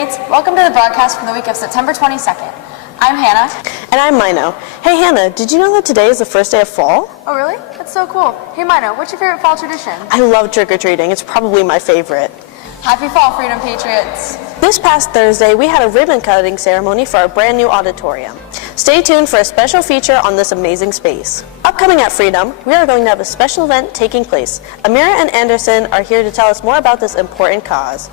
Mates. Welcome to the broadcast for the week of September 22nd. I'm Hannah. And I'm Mino. Hey Hannah, did you know that today is the first day of fall? Oh really? That's so cool. Hey Mino, what's your favorite fall tradition? I love trick-or-treating. It's probably my favorite. Happy fall, Freedom Patriots. This past Thursday, we had a ribbon-cutting ceremony for our brand new auditorium. Stay tuned for a special feature on this amazing space. Upcoming at Freedom, we are going to have a special event taking place. Amira and Anderson are here to tell us more about this important cause.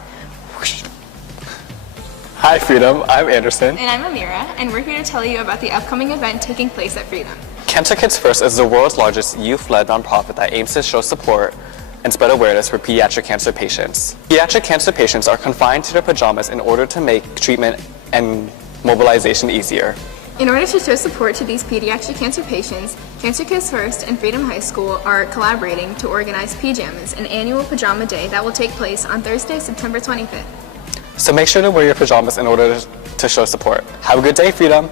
Hi Freedom, I'm Anderson. And I'm Amira, and we're here to tell you about the upcoming event taking place at Freedom. Cancer Kids First is the world's largest youth-led nonprofit that aims to show support and spread awareness for pediatric cancer patients. Pediatric cancer patients are confined to their pajamas in order to make treatment and mobilization easier. In order to show support to these pediatric cancer patients, Cancer Kids First and Freedom High School are collaborating to organize Pajamas, an annual pajama day that will take place on Thursday, September 25th. So make sure to wear your pajamas in order to show support. Have a good day, Freedom.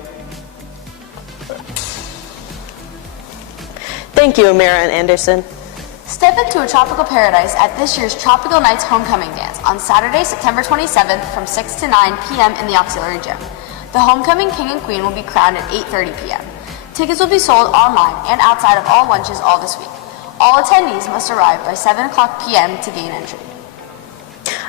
Thank you, Amira and Anderson. Step into a tropical paradise at this year's Tropical Nights Homecoming Dance on Saturday, September 27th from 6 to 9 p.m. in the Auxiliary Gym. The Homecoming King and Queen will be crowned at 8:30 p.m. Tickets will be sold online and outside of all lunches all this week. All attendees must arrive by 7 o'clock p.m. to gain entry.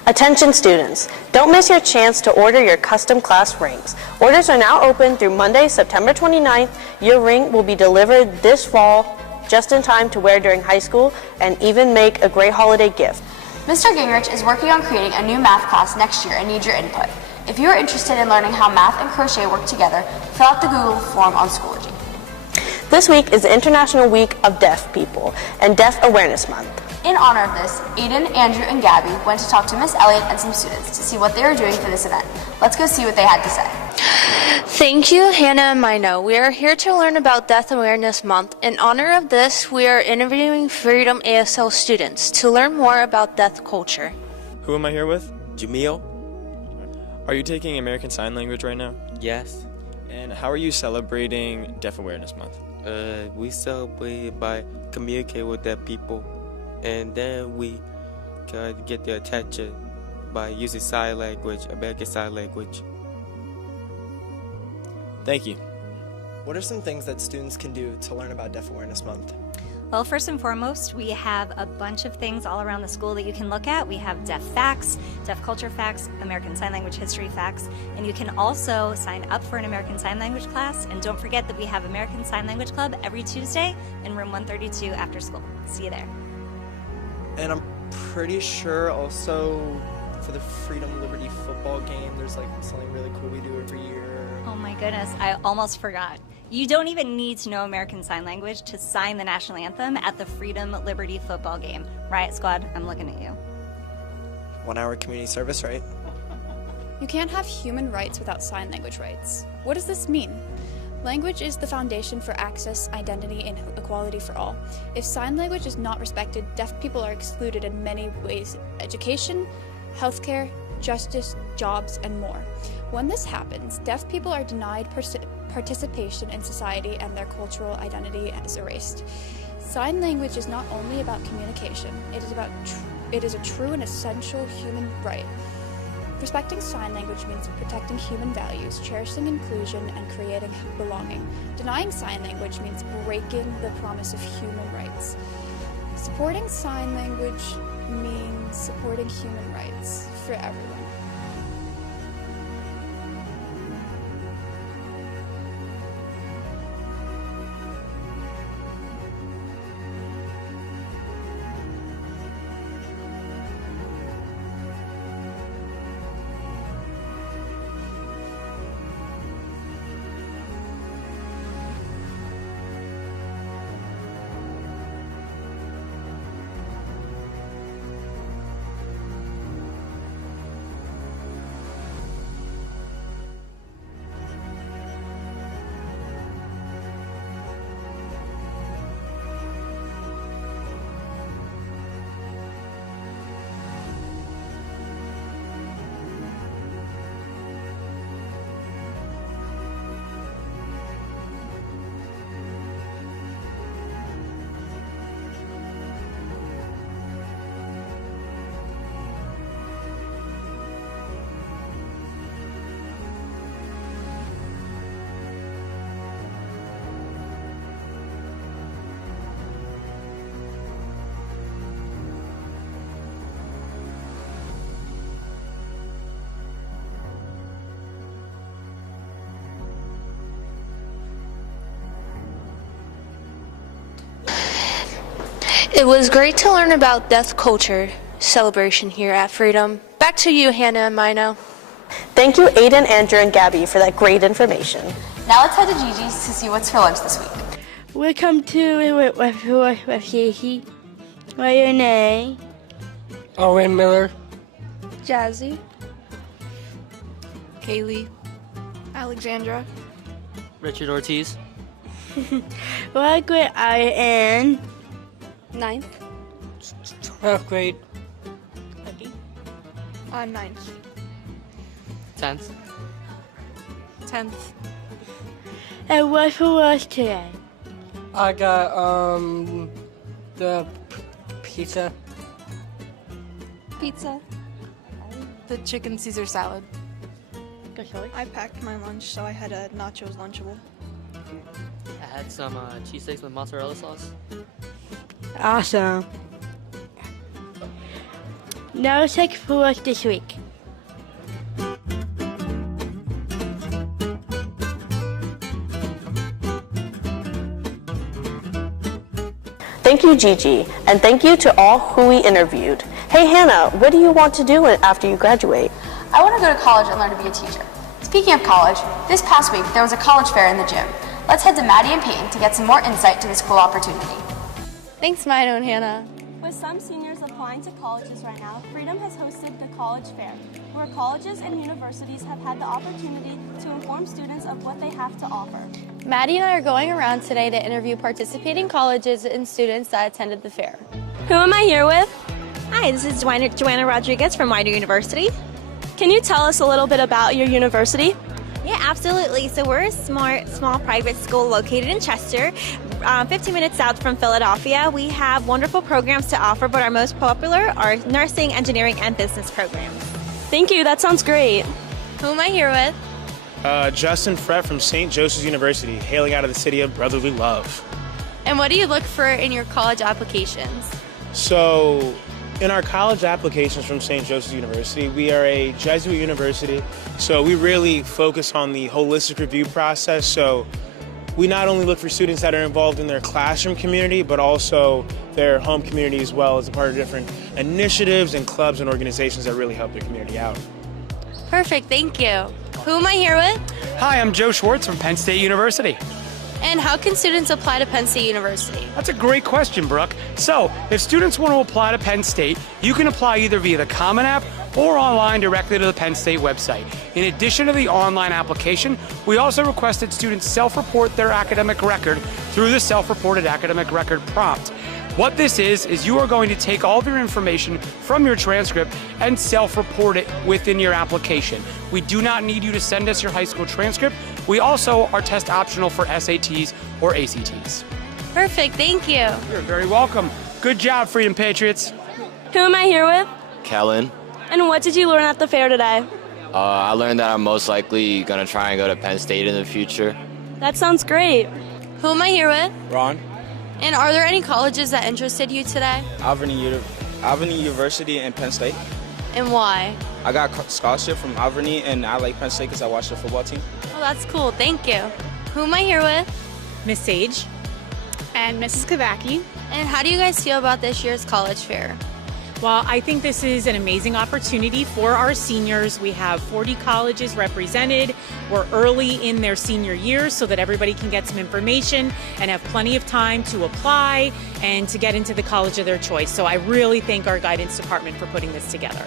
Attention students, don't miss your chance to order your custom class rings. Orders are now open through Monday, September 29th. Your ring will be delivered this fall, just in time to wear during high school and even make a great holiday gift. Mr. Gingrich is working on creating a new math class next year and needs your input. If you are interested in learning how math and crochet work together, fill out the Google form on Schoology. This week is the International Week of Deaf People and Deaf Awareness Month. In honor of this, Aiden, Andrew, and Gabby went to talk to Miss Elliott and some students to see what they were doing for this event. Let's go see what they had to say. Thank you, Hannah and Mino. We are here to learn about Deaf Awareness Month. In honor of this, we are interviewing Freedom ASL students to learn more about deaf culture. Who am I here with? Jamil? Are you taking American Sign Language right now? Yes. And how are you celebrating Deaf Awareness Month? We celebrate by communicating with deaf people, and then we get their attention by using sign language, American Sign Language. Thank you. What are some things that students can do to learn about Deaf Awareness Month? Well, first and foremost, we have a bunch of things all around the school that you can look at. We have deaf facts, deaf culture facts, American Sign Language history facts, and you can also sign up for an American Sign Language class. And don't forget that we have American Sign Language Club every Tuesday in room 132 after school. See you there. And I'm pretty sure also for the Freedom Liberty football game, there's like something really cool we do every year. Oh my goodness, I almost forgot. You don't even need to know American Sign Language to sign the national anthem at the Freedom Liberty football game. Riot Squad, I'm looking at you. 1 hour community service, right? You can't have human rights without sign language rights. What does this mean? Language is the foundation for access, identity, and equality for all. If sign language is not respected, deaf people are excluded in many ways: education, healthcare, justice, jobs, and more. When this happens, deaf people are denied participation in society and their cultural identity is erased. Sign language is not only about communication, it is a true and essential human right. Respecting sign language means protecting human values, cherishing inclusion, and creating belonging. Denying sign language means breaking the promise of human rights. Supporting sign language means supporting human rights for everyone. It was great to learn about deaf culture celebration here at Freedom. Back to you, Hannah and Mino. Thank you, Aiden, Andrew, and Gabby for that great information. Now let's head to Gigi's to see what's for lunch this week. Welcome to with Gigi. What's your name? Owen Miller. Jazzy. Kaylee. Alexandra. Richard Ortiz. What grade are you in? 9th. 12th grade. On 9th. 10th. 10th. And what's for lunch today? I got the pizza. Pizza. The chicken Caesar salad. I packed my lunch, so I had a nachos Lunchable. I had some cheesesteaks with mozzarella sauce. Awesome. Now let's take for lunch this week. Thank you, Gigi, and thank you to all who we interviewed. Hey, Hannah, what do you want to do after you graduate? I want to go to college and learn to be a teacher. Speaking of college, this past week there was a college fair in the gym. Let's head to Maddie and Peyton to get some more insight to this cool opportunity. Thanks, Mino and Hannah. With some seniors applying to colleges right now, Freedom has hosted the College Fair, where colleges and universities have had the opportunity to inform students of what they have to offer. Maddie and I are going around today to interview participating colleges and students that attended the fair. Who am I here with? Hi, this is Joanna Rodriguez from Wider University. Can you tell us a little bit about your university? Yeah, absolutely. So we're a small private school located in Chester, 15 minutes south from Philadelphia. We have wonderful programs to offer, but our most popular are nursing, engineering, and business programs. Thank you. That sounds great. Who am I here with? Justin Frett from St. Joseph's University, hailing out of the city of brotherly love. And what do you look for in your college applications? So, in our college applications from St. Joseph's University, we are a Jesuit university, so we really focus on the holistic review process. So we not only look for students that are involved in their classroom community, but also their home community as well, as a part of different initiatives and clubs and organizations that really help their community out. Perfect, thank you. Who am I here with? Hi, I'm Joe Schwartz from Penn State University. And how can students apply to Penn State University? That's a great question, Brooke. So, if students want to apply to Penn State, you can apply either via the Common App or online directly to the Penn State website. In addition to the online application, we also requested students self-report their academic record through the self-reported academic record prompt. What this is you are going to take all of your information from your transcript and self-report it within your application. We do not need you to send us your high school transcript. We also are test optional for SATs or ACTs. Perfect, thank you. You're very welcome. Good job, Freedom Patriots. Who am I here with? Kellen. And what did you learn at the fair today? I learned that I'm most likely going to try and go to Penn State in the future. That sounds great. Who am I here with? Ron. And are there any colleges that interested you today? Albany University and Penn State. And why? I got a scholarship from Albany, and I like Penn State because I watched the football team. Oh, that's cool. Thank you. Who am I here with? Miss Sage. And Mrs. Kavaki. And how do you guys feel about this year's college fair? Well, I think this is an amazing opportunity for our seniors. We have 40 colleges represented. We're early in their senior years so that everybody can get some information and have plenty of time to apply and to get into the college of their choice. So I really thank our guidance department for putting this together.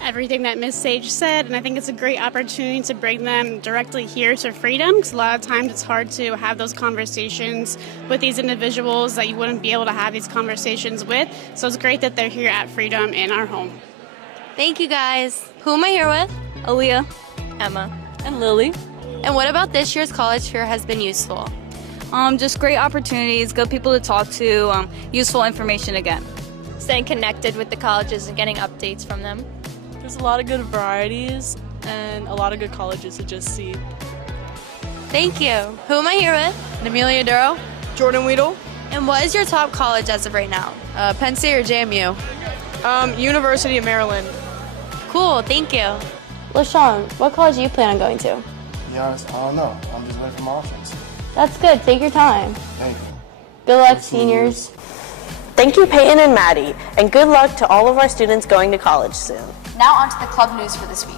Everything that Ms. Sage said, and I think it's a great opportunity to bring them directly here to Freedom, because a lot of times it's hard to have those conversations with these individuals that you wouldn't be able to have these conversations with. So it's great that they're here at Freedom in our home. Thank you, guys. Who am I here with? Aaliyah, Emma, and Lily. And what about this year's college fair has been useful? Just great opportunities, good people to talk to, useful information again. Staying connected with the colleges and getting updates from them. There's a lot of good varieties and a lot of good colleges to just see. Thank you. Who am I here with? Amelia Duro. Jordan Weedle. And what is your top college as of right now? Penn State or JMU? University of Maryland. Cool, thank you. LaShawn, what college do you plan on going to? To be honest, I don't know. I'm just waiting for my options. That's good. Take your time. Thank you. Good luck, seniors. Thank you, Peyton and Maddie, and good luck to all of our students going to college soon. Now on to the club news for this week.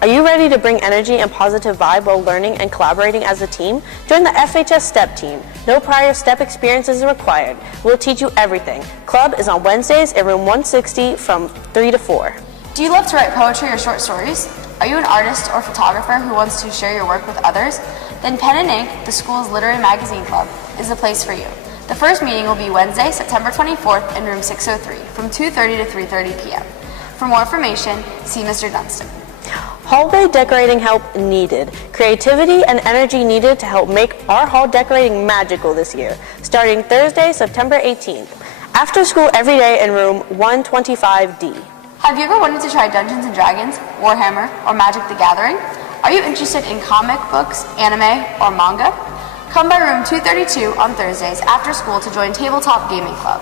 Are you ready to bring energy and positive vibe while learning and collaborating as a team? Join the FHS STEP team. No prior STEP experience is required. We'll teach you everything. Club is on Wednesdays in room 160 from 3 to 4. Do you love to write poetry or short stories? Are you an artist or photographer who wants to share your work with others? Then Pen and Ink, the school's literary magazine club, is the place for you. The first meeting will be Wednesday, September 24th in room 603 from 2:30 to 3:30 p.m. For more information, see Mr. Dunstan. Hallway decorating help needed. Creativity and energy needed to help make our hall decorating magical this year, starting Thursday, September 18th. After school every day in room 125D. Have you ever wanted to try Dungeons & Dragons, Warhammer, or Magic the Gathering? Are you interested in comic books, anime, or manga? Come by room 232 on Thursdays after school to join Tabletop Gaming Club.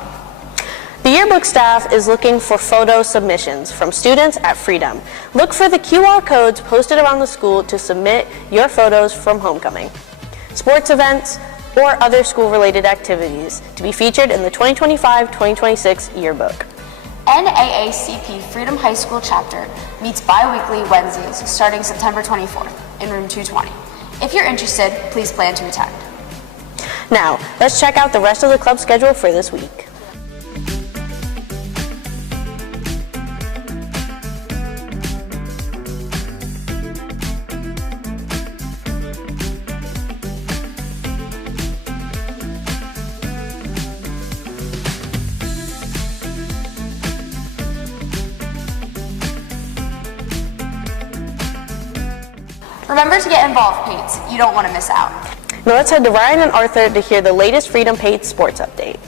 The yearbook staff is looking for photo submissions from students at Freedom. Look for the QR codes posted around the school to submit your photos from homecoming, sports events, or other school-related activities to be featured in the 2025-2026 yearbook. NAACP Freedom High School chapter meets bi-weekly Wednesdays starting September 24th in room 220. If you're interested, please plan to attend. Now, let's check out the rest of the club schedule for this week. Remember to get involved, Pates. You don't want to miss out. Now let's head to Ryan and Arthur to hear the latest Freedom Pates sports update.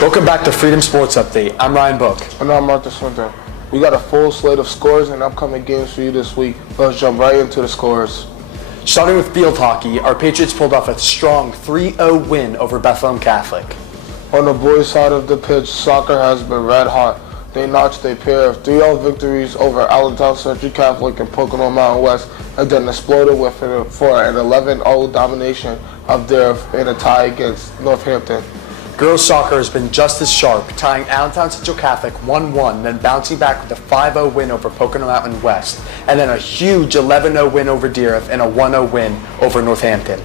Welcome back to Freedom Sports Update. I'm Ryan Book. And I'm Arthur Swinton. We got a full slate of scores and upcoming games for you this week. Let's jump right into the scores. Starting with field hockey, our Patriots pulled off a strong 3-0 win over Bethlehem Catholic. On the boys' side of the pitch, soccer has been red hot. They notched a pair of 3-0 victories over Allentown Central Catholic and Pocono Mountain West, and then exploded for an 11-0 domination of theirs in a tie against Northampton. Girls soccer has been just as sharp, tying Allentown Central Catholic 1-1, then bouncing back with a 5-0 win over Pocono Mountain West, and then a huge 11-0 win over Deereth and a 1-0 win over Northampton.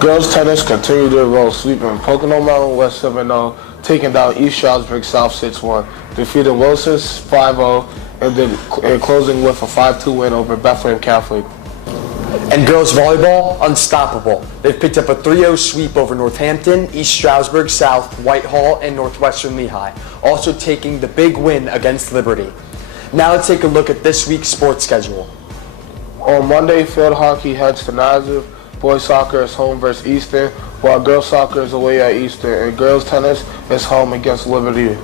Girls tennis continued their role, sweeping Pocono Mountain West 7-0, taking down East Stroudsburg South 6-1, defeating Wilson's 5-0, and then closing with a 5-2 win over Bethlehem Catholic. And girls volleyball, unstoppable. They've picked up a 3-0 sweep over Northampton, East Stroudsburg South, Whitehall, and Northwestern Lehigh, also taking the big win against Liberty. Now let's take a look at this week's sports schedule. On Monday, field hockey heads to Nazareth. Boys soccer is home versus Easton, while girls soccer is away at Easton, and girls tennis is home against Liberty.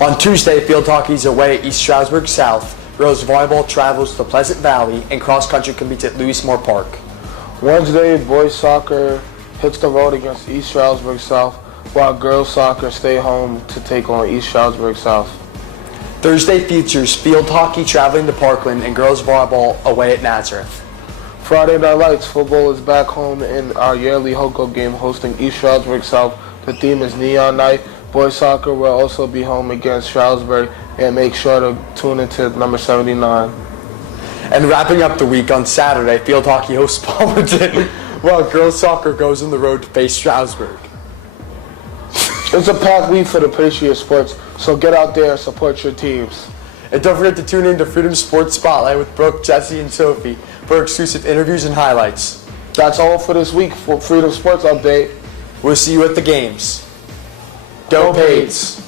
On Tuesday, field hockey is away at East Stroudsburg South. Girls volleyball travels to Pleasant Valley, and cross country competes at Louis Moore Park. Wednesday, boys soccer hits the road against East Stroudsburg South, while girls soccer stay home to take on East Stroudsburg South. Thursday features field hockey traveling to Parkland and girls volleyball away at Nazareth. Friday Night Lights football is back home in our yearly HOCO game hosting East Stroudsburg South. The theme is Neon Night. Boys soccer will also be home against Stroudsburg, and make sure to tune into number 79. And wrapping up the week on Saturday, field hockey hosts Palmerton, while girls soccer goes on the road to face Stroudsburg. It's a packed week for the Patriot Sports, so get out there and support your teams. And don't forget to tune in to Freedom Sports Spotlight with Brooke, Jesse, and Sophie for exclusive interviews and highlights. That's all for this week for Freedom Sports Update. We'll see you at the games. Go Pates!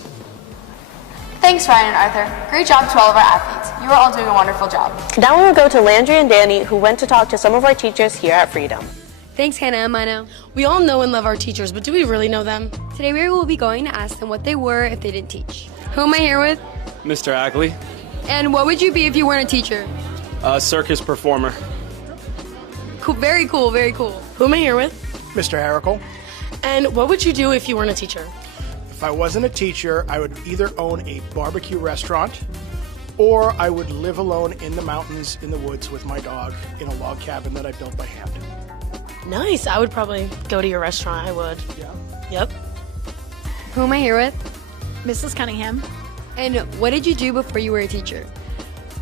Thanks, Ryan and Arthur. Great job to all of our athletes. You are all doing a wonderful job. Now we will go to Landry and Danny, who went to talk to some of our teachers here at Freedom. Thanks, Hannah and Mino. We all know and love our teachers, but do we really know them? Today we will be going to ask them what they were if they didn't teach. Who am I here with? Mr. Ackley. And what would you be if you weren't a teacher? A circus performer. Cool, very cool, very cool. Who am I here with? Mr. Herricle. And what would you do if you weren't a teacher? If I wasn't a teacher, I would either own a barbecue restaurant or I would live alone in the mountains, in the woods with my dog in a log cabin that I built by hand. Nice. I would probably go to your restaurant. I would. Yeah? Yep. Who am I here with? Mrs. Cunningham. And what did you do before you were a teacher?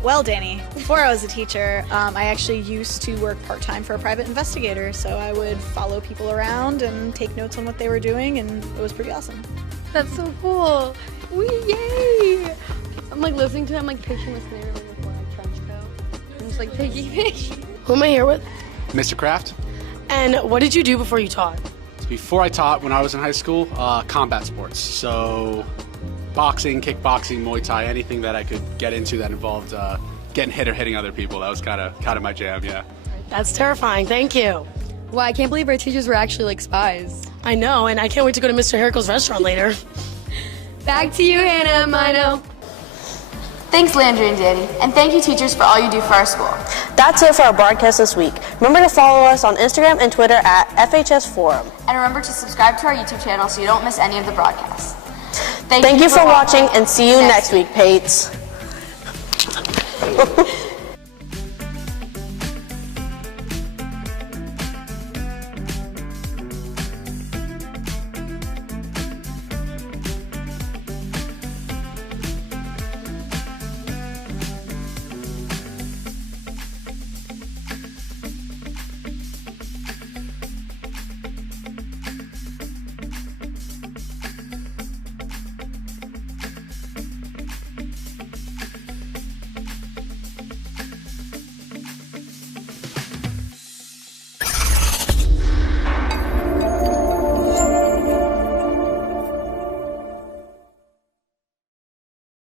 Well, Danny, before I was a teacher, I actually used to work part-time for a private investigator, so I would follow people around and take notes on what they were doing, and it was pretty awesome. That's so cool. Yay! I'm like listening to it, I'm like picturing this scenario with like trench coat. I'm just like taking fish. Who am I here with? Mr. Kraft. And what did you do before you taught? Before I taught, when I was in high school, combat sports. So boxing, kickboxing, Muay Thai, anything that I could get into that involved getting hit or hitting other people. That was kind of my jam, yeah. That's terrifying. Thank you. Wow, I can't believe our teachers were actually like spies. I know, and I can't wait to go to Mr. Herkel's restaurant later. Back to you, Hannah and Mino. Thanks, Landry and Danny, and thank you, teachers, for all you do for our school. That's it for our broadcast this week. Remember to follow us on Instagram and Twitter at FHS Forum. And remember to subscribe to our YouTube channel so you don't miss any of the broadcasts. Thank you for watching, and see you next week, Pates.